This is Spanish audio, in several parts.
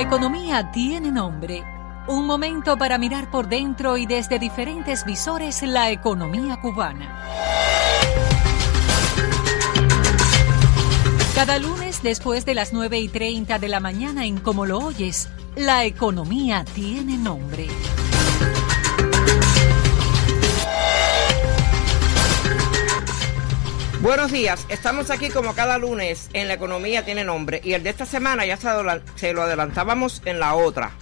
La economía tiene nombre. Un momento para mirar por dentro y desde diferentes visores la economía cubana. Cada lunes después de las 9:30 de la mañana en Como lo oyes, la economía tiene nombre. Buenos días, estamos aquí como cada lunes en La Economía Tiene Nombre y el de esta semana ya se lo adelantábamos en la otra,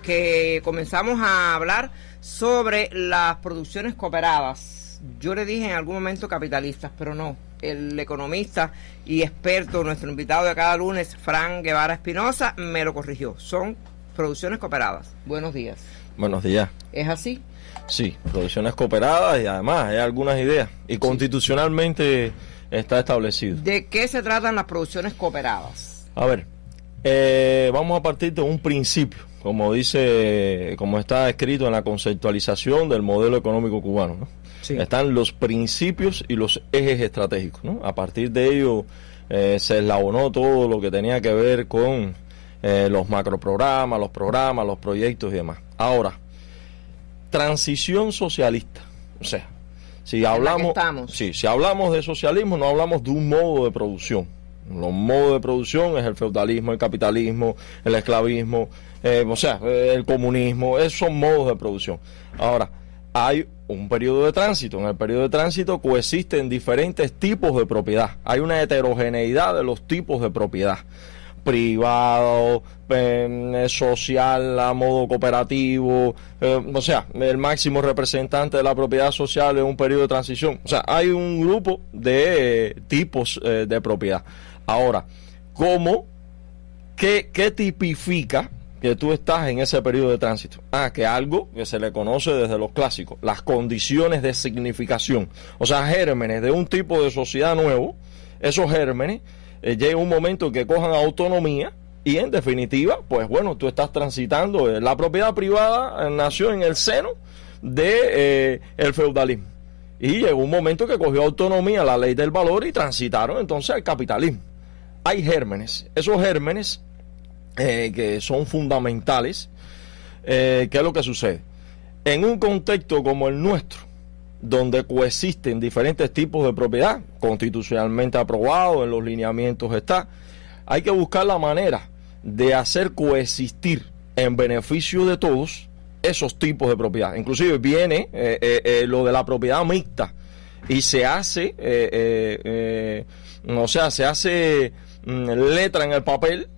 que comenzamos a hablar sobre las producciones cooperadas. Yo le dije en algún momento capitalistas, pero no, el economista y experto, nuestro invitado de cada lunes, Fran Guevara Espinosa, me lo corrigió, son producciones cooperadas. Buenos días. Buenos días. ¿Es así? Sí, producciones cooperadas y además hay algunas ideas y constitucionalmente está establecido. ¿De qué se tratan las producciones cooperadas? A ver, vamos a partir de un principio, como está escrito en la conceptualización del modelo económico cubano, ¿no? Sí. Están los principios y los ejes estratégicos, ¿no? A partir de ello se eslabonó todo lo que tenía que ver con los macroprogramas, los proyectos y demás. Ahora, transición socialista, o sea, si hablamos de socialismo, no hablamos de un modo de producción. Los modos de producción es el feudalismo, el capitalismo, el esclavismo, el comunismo, esos son modos de producción. Ahora, hay un periodo de tránsito. En el periodo de tránsito coexisten diferentes tipos de propiedad. Hay una heterogeneidad de los tipos de propiedad. Privado, social, a modo cooperativo, el máximo representante de la propiedad social en un periodo de transición. O sea, hay un grupo de tipos de propiedad. Ahora, ¿qué tipifica que tú estás en ese periodo de tránsito? Que algo que se le conoce desde los clásicos, las condiciones de significación. O sea, gérmenes de un tipo de sociedad nuevo, esos gérmenes llega un momento en que cojan autonomía y en definitiva, pues bueno, tú estás transitando. La propiedad privada nació en el seno de el feudalismo y llegó un momento que cogió autonomía la ley del valor y transitaron entonces al capitalismo. Hay gérmenes, esos gérmenes que son fundamentales. ¿Qué es lo que sucede? En un contexto como el nuestro, donde coexisten diferentes tipos de propiedad, constitucionalmente aprobado, en los lineamientos está, hay que buscar la manera de hacer coexistir en beneficio de todos esos tipos de propiedad. Inclusive viene lo de la propiedad mixta y se hace, se hace letra en el papel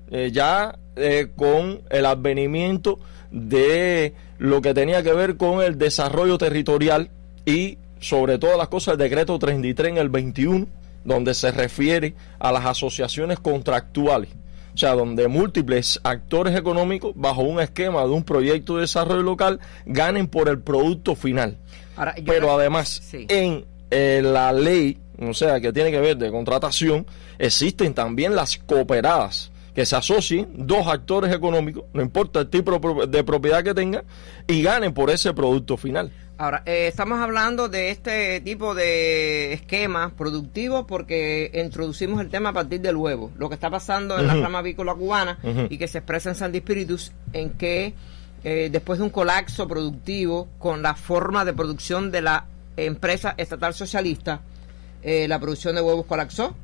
con el advenimiento de lo que tenía que ver con el desarrollo territorial y sobre todas las cosas el decreto 33 en el 21, donde se refiere a las asociaciones contractuales, o sea, donde múltiples actores económicos bajo un esquema de un proyecto de desarrollo local ganen por el producto final. Ahora, pero además en la ley, o sea, que tiene que ver de contratación, existen también las cooperadas, que se asocien dos actores económicos, no importa el tipo de propiedad que tengan, y ganen por ese producto final. Ahora, estamos hablando de este tipo de esquemas productivos porque introducimos el tema a partir del huevo, lo que está pasando en la rama avícola cubana y que se expresa en Sandy Spiritus, en que después de un colapso productivo con la forma de producción de la empresa estatal socialista, la producción de huevos colapsó,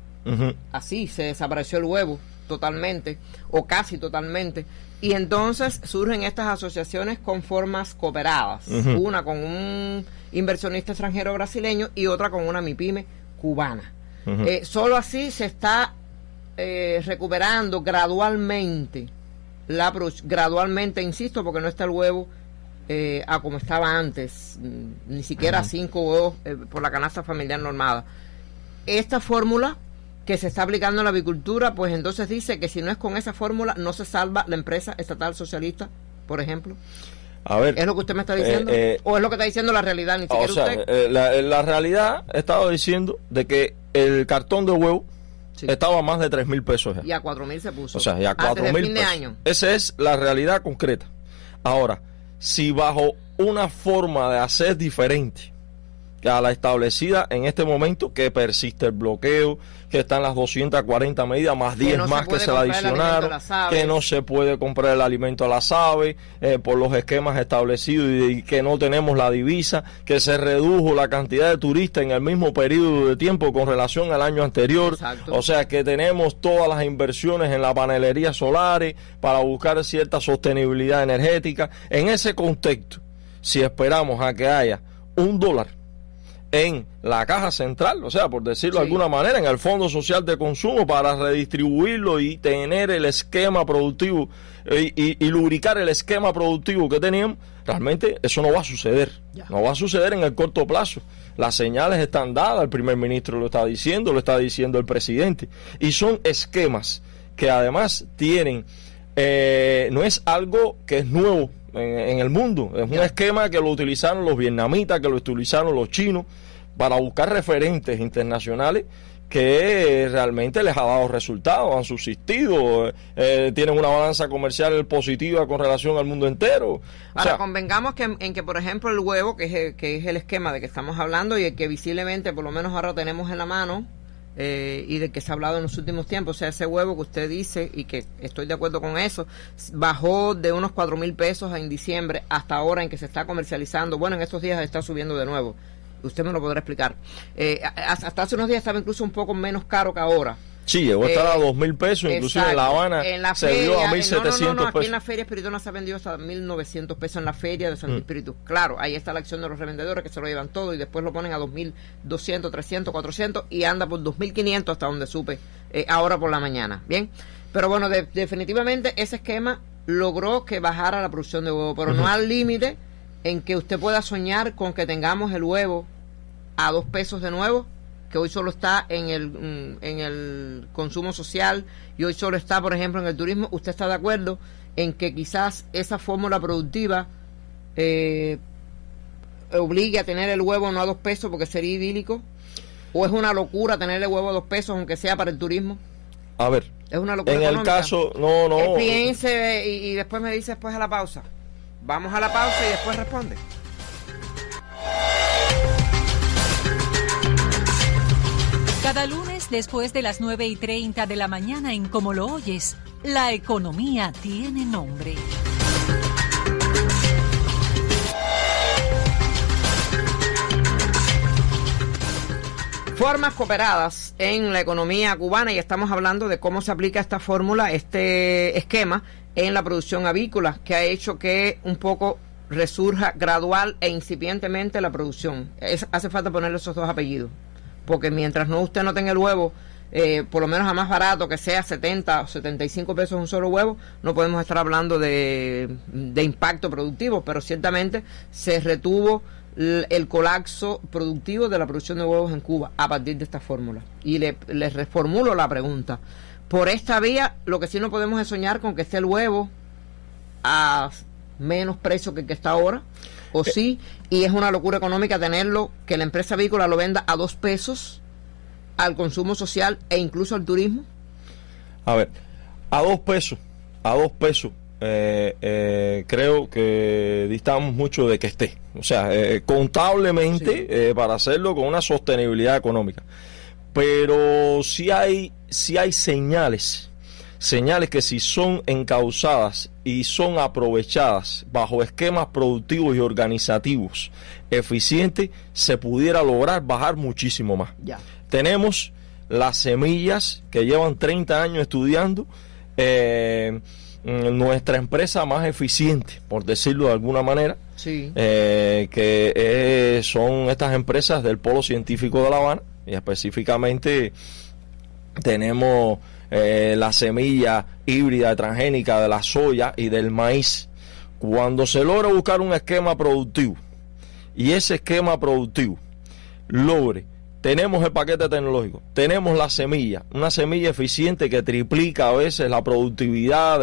así se desapareció el huevo totalmente o casi totalmente. Y entonces surgen estas asociaciones con formas cooperadas, una con un inversionista extranjero brasileño y otra con una MIPYME cubana. Solo así se está recuperando gradualmente, insisto, porque no está el huevo a como estaba antes, ni siquiera 5 huevos por la canasta familiar normada. Esta fórmula que se está aplicando en la avicultura, pues entonces dice que si no es con esa fórmula, no se salva la empresa estatal socialista, por ejemplo. A ver, ¿es lo que usted me está diciendo? ¿O es lo que está diciendo la realidad? Ni siquiera usted. La realidad estaba diciendo de que el cartón de huevo estaba a más de 3,000 pesos. Y a 4,000 se puso. O sea, y a 4,000 pesos. Esa es la realidad concreta. Ahora, si bajo una forma de hacer diferente, a la establecida en este momento, que persiste el bloqueo, que están las 240 medidas, más 10 más que se le adicionaron, que no se puede comprar el alimento a las aves por los esquemas establecidos y que no tenemos la divisa, que se redujo la cantidad de turistas en el mismo periodo de tiempo con relación al año anterior. Exacto. O sea que tenemos todas las inversiones en la panelería solares para buscar cierta sostenibilidad energética. En ese contexto, si esperamos a que haya $1 en la caja central, o sea, por decirlo de alguna manera, en el Fondo Social de Consumo para redistribuirlo y tener el esquema productivo y lubricar el esquema productivo que teníamos, realmente eso no va a suceder. No va a suceder en el corto plazo. Las señales están dadas, el primer ministro lo está diciendo el presidente, y son esquemas que además tienen, no es algo que es nuevo en el mundo, es un esquema que lo utilizaron los vietnamitas, que lo utilizaron los chinos, para buscar referentes internacionales que realmente les ha dado resultados, han subsistido, tienen una balanza comercial positiva con relación al mundo entero. Ahora, convengamos en que, por ejemplo, el huevo, que es el esquema de que estamos hablando y el que visiblemente, por lo menos ahora tenemos en la mano, y del que se ha hablado en los últimos tiempos, o sea, ese huevo que usted dice, y que estoy de acuerdo con eso, bajó de unos 4,000 pesos en diciembre hasta ahora en que se está comercializando. Bueno, en estos días está subiendo de nuevo. Usted me lo podrá explicar. Hasta hace unos días estaba incluso un poco menos caro que ahora. Sí, llegó a estar a 2,000 pesos, inclusive en La Habana se dio a 1,700 pesos. Aquí en la Feria Espirituna se ha vendido hasta 1,900 pesos en la Feria de San Espíritu. Claro, ahí está la acción de los revendedores que se lo llevan todo y después lo ponen a 2,200, 300, 400 y anda por 2,500 hasta donde supe ahora por la mañana. Bien, pero bueno, definitivamente ese esquema logró que bajara la producción de huevo, pero no al límite en que usted pueda soñar con que tengamos el huevo a 2 pesos de nuevo, que hoy solo está en el consumo social y hoy solo está, por ejemplo, en el turismo. ¿Usted está de acuerdo en que quizás esa fórmula productiva obligue a tener el huevo no a 2 pesos porque sería idílico? ¿O es una locura tener el huevo a 2 pesos aunque sea para el turismo? A ver, es una locura en económica. El caso, no. Piense y después me dice después a la pausa. Vamos a la pausa y después responde. Cada lunes, después de las 9:30 de la mañana en Como lo oyes, la economía tiene nombre. Formas cooperadas en la economía cubana, y estamos hablando de cómo se aplica esta fórmula, este esquema en la producción avícola, que ha hecho que un poco resurja gradual e incipientemente la producción. Hace falta ponerle esos dos apellidos, porque mientras usted no tenga el huevo, por lo menos a más barato, que sea 70 o 75 pesos un solo huevo, no podemos estar hablando de impacto productivo, pero ciertamente se retuvo el colapso productivo de la producción de huevos en Cuba a partir de esta fórmula. Y les reformulo la pregunta. Por esta vía, lo que sí no podemos es soñar con que esté el huevo a menos precio que el que está ahora, o sí, y es una locura económica tenerlo, que la empresa avícola lo venda a 2 pesos al consumo social e incluso al turismo. A ver, a 2 pesos, creo que distamos mucho de que esté, o sea, contablemente, para hacerlo con una sostenibilidad económica, pero sí hay señales que si son encauzadas y son aprovechadas bajo esquemas productivos y organizativos eficientes, se pudiera lograr bajar muchísimo más. Ya. Tenemos las semillas que llevan 30 años estudiando, nuestra empresa más eficiente, por decirlo de alguna manera, sí. Son estas empresas del Polo Científico de La Habana, y específicamente tenemos la semilla híbrida transgénica de la soya y del maíz. Cuando se logra buscar un esquema productivo y ese esquema productivo tenemos el paquete tecnológico, tenemos la semilla, una semilla eficiente que triplica a veces la productividad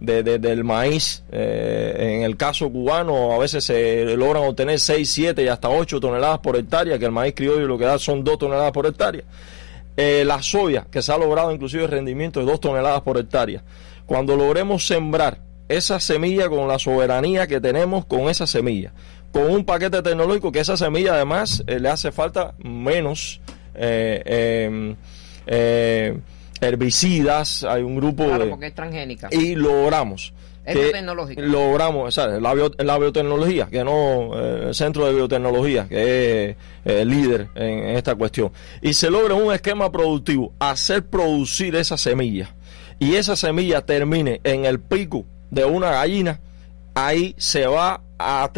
del maíz. En el caso cubano a veces se logran obtener 6, 7 y hasta 8 toneladas por hectárea, que el maíz criollo lo que da son 2 toneladas por hectárea. La soya, que se ha logrado inclusive rendimiento de 2 toneladas por hectárea. Cuando logremos sembrar esa semilla con la soberanía que tenemos con esa semilla, con un paquete tecnológico que esa semilla además le hace falta menos herbicidas, hay un grupo porque es transgénica. Y logramos o sea, la biotecnología, que no el Centro de Biotecnología, que es el líder en esta cuestión, y se logra un esquema productivo, hacer producir esa semilla, y esa semilla termine en el pico de una gallina, ahí se va a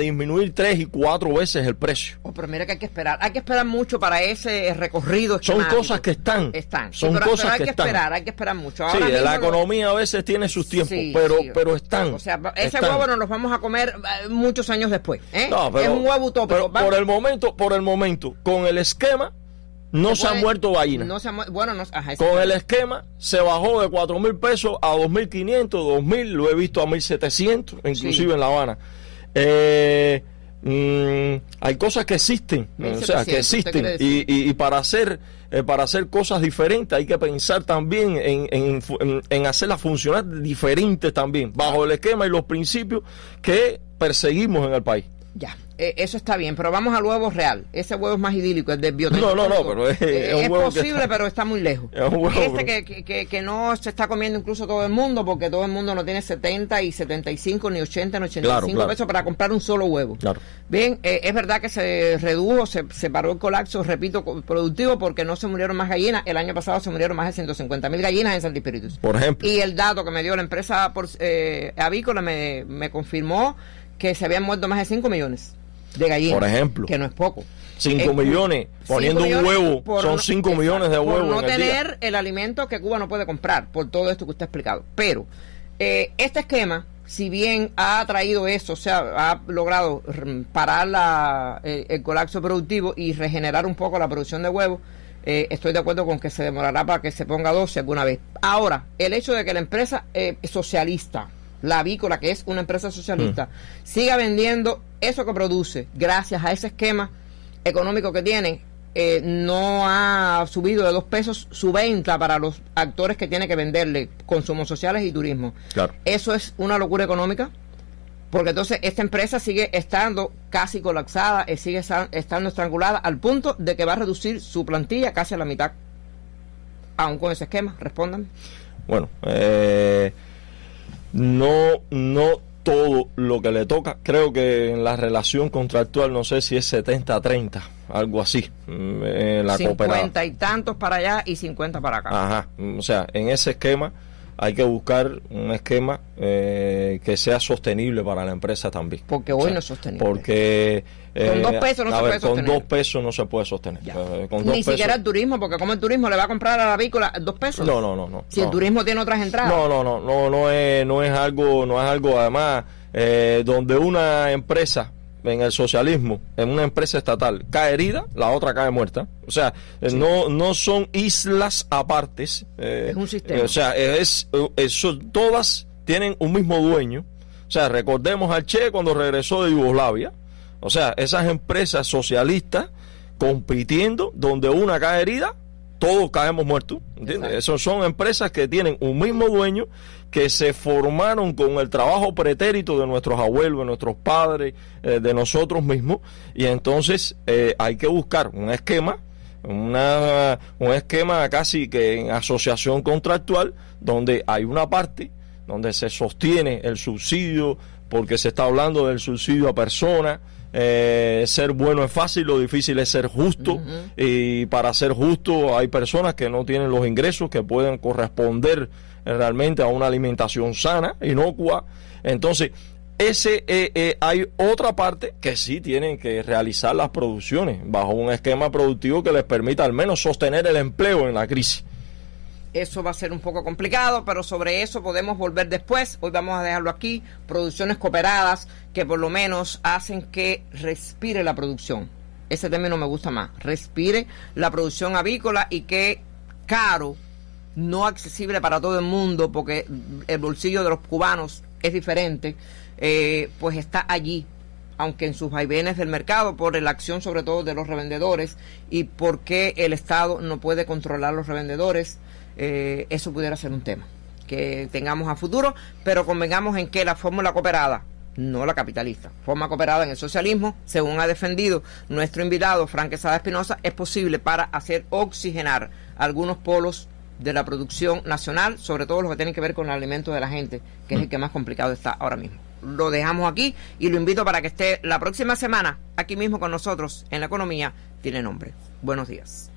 disminuir 3 y 4 veces el precio. Pero mira que hay que esperar mucho para ese recorrido esquemático. Son cosas que están. Son cosas que están. Hay que esperar mucho. Ahora sí, la economía a veces tiene sus tiempos, pero están. O sea, ese huevo nos los vamos a comer muchos años después. No, pero, es un huevo utópico. Pero por el momento, con el esquema, no se han muerto gallinas. Con el esquema se bajó de 4,000 pesos a 2,500, 2,000, lo he visto a 1,700, inclusive en La Habana. Hay cosas que existen, o sea, que existen, y para hacer cosas diferentes hay que pensar también en hacerlas funcionar diferentes también, bajo el esquema y los principios que perseguimos en el país. Ya. Eso está bien, pero vamos al huevo real. Ese huevo es más idílico, el de biotecnológico. No, pero es un huevo posible, pero está muy lejos. Es un huevo, que no se está comiendo incluso todo el mundo, porque todo el mundo no tiene 70 y 75, ni 80, ni 85 pesos para comprar un solo huevo. Claro. Bien, es verdad que se redujo, se paró el colapso, repito, productivo, porque no se murieron más gallinas. El año pasado se murieron más de 150,000 gallinas en Santi Espíritus. Por ejemplo. Y el dato que me dio la empresa avícola me confirmó que se habían muerto más de 5 millones de gallinas. Por ejemplo. Que no es poco. 5 millones, poniendo 5 millones un huevo, son 5 millones de huevos. Por no tener el alimento que Cuba no puede comprar, por todo esto que usted ha explicado. Pero este esquema, si bien ha traído eso, o sea, ha logrado parar el colapso productivo y regenerar un poco la producción de huevos, estoy de acuerdo con que se demorará para que se ponga 12 alguna vez. Ahora, el hecho de que la empresa socialista, la avícola, que es una empresa socialista, siga vendiendo eso que produce gracias a ese esquema económico que tiene, no ha subido de 2 pesos su venta para los actores que tiene que venderle, consumos sociales y turismo. Claro. Eso es una locura económica, porque entonces esta empresa sigue estando casi colapsada, sigue estando estrangulada al punto de que va a reducir su plantilla casi a la mitad, aún con ese esquema. Respondan. Bueno, no todo lo que le toca. Creo que en la relación contractual, no sé si es 70-30, algo así, la 50 cooperada. y tantos para allá y 50 para acá. Ajá, o sea, en ese esquema hay que buscar un esquema que sea sostenible para la empresa también. Porque hoy no es sostenible. Porque con 2 pesos no se puede sostener. Con 2 pesos no se puede sostener. Ni siquiera el turismo, porque como el turismo le va a comprar a la avícola 2 pesos. No. Si el turismo tiene otras entradas. No es algo además donde una empresa en el socialismo, en una empresa estatal, cae herida, la otra cae muerta. O sea, no son islas apartes. Es un sistema. O sea, todas tienen un mismo dueño. O sea, recordemos al Che cuando regresó de Yugoslavia. O sea, esas empresas socialistas compitiendo, donde una cae herida, todos caemos muertos. ¿Entiendes? Esas son empresas que tienen un mismo dueño, que se formaron con el trabajo pretérito de nuestros abuelos, de nuestros padres, de nosotros mismos, y entonces hay que buscar un esquema, un esquema casi que en asociación contractual, donde hay una parte donde se sostiene el subsidio, porque se está hablando del subsidio a personas. Ser bueno es fácil, lo difícil es ser justo, y para ser justo hay personas que no tienen los ingresos que pueden corresponder realmente a una alimentación sana, inocua. Entonces hay otra parte que sí tienen que realizar las producciones bajo un esquema productivo que les permita al menos sostener el empleo en la crisis. Eso va a ser un poco complicado, pero sobre eso podemos volver después. Hoy vamos a dejarlo aquí. Producciones cooperadas que por lo menos hacen que respire la producción. Ese término me gusta más. Respire la producción avícola, y que caro, no accesible para todo el mundo, porque el bolsillo de los cubanos es diferente, pues está allí, aunque en sus vaivenes del mercado, por la acción sobre todo de los revendedores, y porque el Estado no puede controlar los revendedores. Eso pudiera ser un tema que tengamos a futuro, pero convengamos en que la fórmula cooperada no la capitalista. Forma cooperada en el socialismo, según ha defendido nuestro invitado Frank Quesada Espinosa, es posible para hacer oxigenar algunos polos de la producción nacional, sobre todo los que tienen que ver con el alimento de la gente, que es el que más complicado está ahora mismo. Lo dejamos aquí y lo invito para que esté la próxima semana aquí mismo con nosotros en La Economía Tiene Nombre. Buenos días.